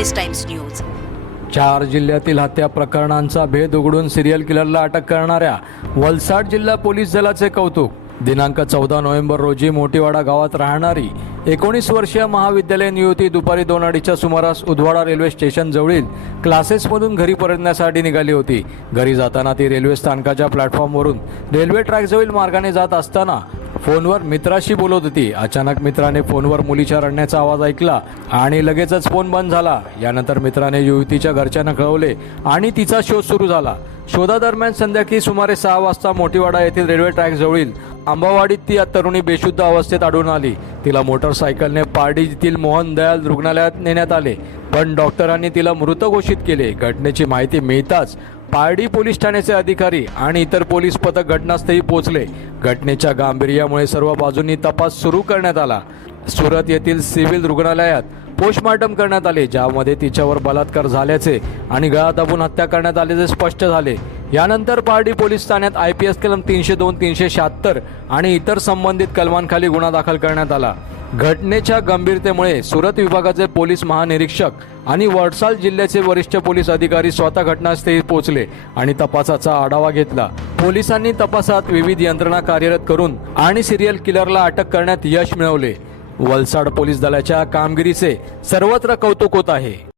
Police times news. चार जिल्ह्यातील हत्या प्रकरणांचा भेद उघडून सिरियल किलरला अटक करणाऱ्या वलसाड जिल्हा पोलीस दलाचे कौतुक. दिनांक चौदा नोव्हेंबर रोजी मोठीवाडा गावात राहणारी एकोणीस वर्षीय महाविद्यालयीन युवती दुपारी दोन अडीच्या सुमारास उदवाडा रेल्वे स्टेशन जवळील क्लासेसमधून घरी परतण्यासाठी निघाली होती. घरी जाताना ती रेल्वे स्थानकाच्या प्लॅटफॉर्मवरून रेल्वे ट्रॅकजवळील मार्गाने जात असताना फोनवर मित्राशी बोलत होती. अचानक मित्राने फोनवर मुलीच्या रडण्याचा आवाज ऐकला आणि लगेचच फोन बंद झाला. यानंतर मित्राने युवतीच्या घरच्यांना कळवले आणि तिचा शोध सुरू झाला. शोधादरम्यान संध्याकाळी सुमारे सहा वाजता मोठीवाडा येथील रेल्वे ट्रॅक जवळील आंबावाडीत ती तरुणी बेशुद्ध अवस्थेत आढळून आली. तिला मोटरसायकलने पारडी येथील मोहन दयाल रुग्णालयात नेण्यात आले. पण डॉक्टरांनी तिला मृत घोषित केले. घटनेची माहिती मिळताच पारडी पोलीस ठाण्याचे अधिकारी आणि इतर पोलीस पथक घटनास्थळी पोहोचले. घटनेच्या गांभीर्यामुळे सर्व बाजूंनी तपास सुरू करण्यात आला. सुरत येथील सिव्हिल रुग्णालयात पोस्टमार्टम करण्यात आले ज्यामध्ये तिच्यावर बलात्कार झाल्याचे आणि गळा दाबून हत्या करण्यात आल्याचे स्पष्ट झाले. यानंतर पारडी पोलीस ठाण्यात आय पी एस कलम तीनशे दोन तीनशे शहात्तर आणि इतर संबंधित कलमांखाली गुन्हा दाखल करण्यात आला. घटनेच्या गंभीरतेमुळे सुरत विभागाचे पोलीस महानिरीक्षक आणि वडसाल जिल्ह्याचे वरिष्ठ पोलीस अधिकारी स्वतः घटनास्थळी पोहोचले आणि तपासाचा आढावा घेतला. पोलिसांनी तपासात विविध यंत्रणा कार्यरत करून आणि सिरियल किलरला अटक करण्यात यश मिळवले. वलसाड पोलीस दलाच्या कामगिरीचे सर्वत्र कौतुक होत आहे.